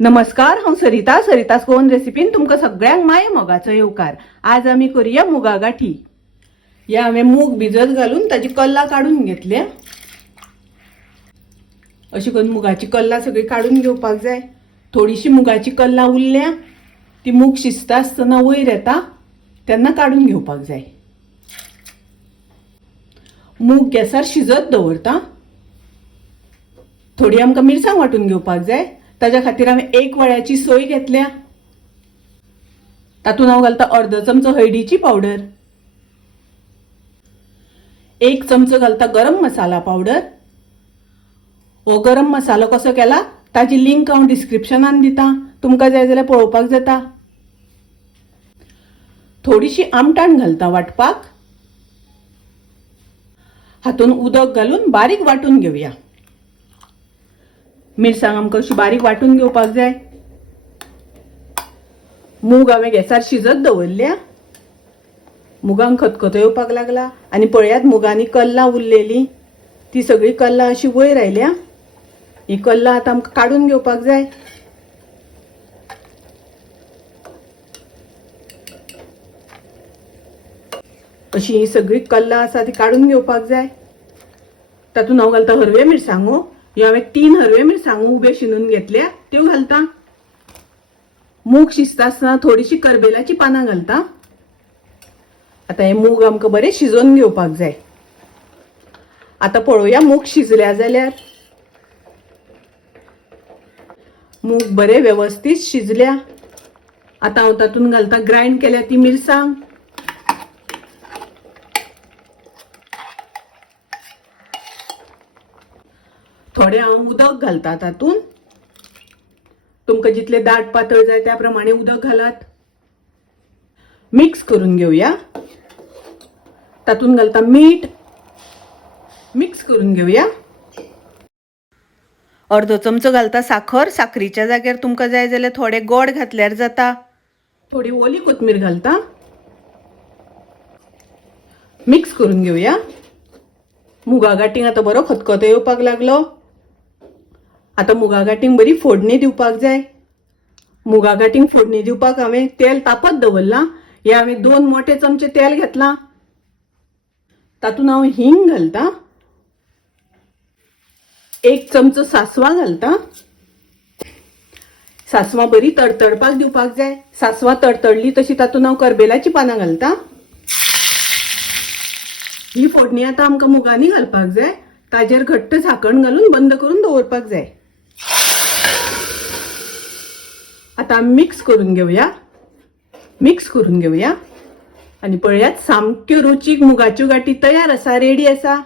नमस्कार, हांव सरिता सरितास गोवन रेसिपीन तुमकां सगळ्यांक माये मोगाचो येवकार। आज आमी करूया मुगा गाठी। या हांवें मूग भिजत घालून ताजी कल्लां काढून घेतल्या। अशी करून मुगाची कल्लां सगळी काढून घेवपाक जाय। थोडीशी मुगाची कल्लां उरल्या ती मूग शिजता आसतना वयर येता तेन्ना काढून घेवपाक जाय। मूग गॅसार शिजत दवरता। थोडी आमकां मिरसांग वांटून घेवपाक जाय। ताज्या खातीर हांवें 1 वळ्याची सोय घेतल्या। तातूंत हांव घालता अर्दो चमचो हळदीची पावडर, 1 चमचो घालता गरम मसाला पावडर। हो गरम मसालो कसो केला ताची लिंक हांव डिस्क्रिप्शनान दिता, तुमकां जाय जाल्यार पळोवपाक जाता। थोडीशी आमटाण घालता वाटपाक। हातून उदक घालून बारीक वाटून घेवया। मिरसांग आमकां अशी बारीक वाटून घेवपाक जाय। मूग हांवें गॅसार शिजत दवरल्या। मुगांक खतखतो येवपाक लागला आनी पळयात मुगांनी कल्लां उरलेली ती सगळी कल्लां अशी वयर आयल्या। ही कल्लां आतां आमकां काढून घेवपाक जाय। अशी ही सगळी कल्लां आसा ती काढून घेवपाक जाय। तातूंत हांव घालता हरवे मिरसांगो। ह्यो हांवें 3 हरवे मिरसांगो उबे शिनून घेतल्या त्यो घालता। मूग शिजता आसतना थोडीशी करबेलाची पानां घालता। आतां हे मूग आमकां बरें शिजोवन घेवपाक जाय। आतां पळोवया मूग शिजल्या जाल्यार। मूग बरें वेवस्थीत शिजल्या। आतां हांव तातूंत घालता ग्रायंड केल्या ती मिरसांग। थोडे हांव उदक घालता तातूंत। तुमकां जितले दाट पातळ जाय त्या प्रमाणे उदक घालात। मिक्स करून घेवया। तातूंत घालता मीठ, मिक्स करून घेवया। अर्दो चमचो घालता साखर। साखरीच्या जाग्यार तुमकां जाय जाल्यार थोडे गोड घातल्यार जाता। थोडी ओली कोथमीर घालता। मिक्स करून घेवया। मुगा गाठींक आतां बरो खतखतो येवपाक लागलो। आतां मुगा गाठींक बरी फोडणी दिवपाक जाय। मुगा गाठींक फोडणी दिवपाक हांवें तेल तापत दवरलां। हे हांवें 2 मोठे चमचे तेल घेतलां। तातूंत हांव हिंग घालता। 1 चमचो सासवां घालता। सासवां बरी तडतडपाक दिवपाक जाय। सासवां तडतडली तशी तातूंत हांव करबेलाची पानां घालता। ही फोडणी आतां आमकां मुगांनी घालपाक जाय। ताजेर घट्ट झाकण घालून बंद करून दवरपाक जाय। आतां मिक्स करून घेवया। मिक्स करून घेवया आनी पळयात सामक्यो रुचीक मुगाच्यो गाठी तयार आसा, रेडी आसा।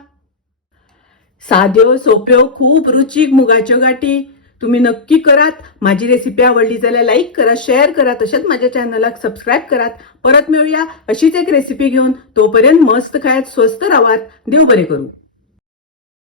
साद्यो सोप्यो खूब रुचीक मुगाच्यो गाठी तुम्ही नक्की करात। माझी रेसिपी आवडली जाल्यार लाईक करा, शेअर करा, तशेंच माझ्या चॅनलाक सबस्क्राईब करात। परत मिळूया अशीच एक रेसिपी घेऊन। तोपर्यंत मस्त खायत, स्वस्त राहात। देव बरे करू।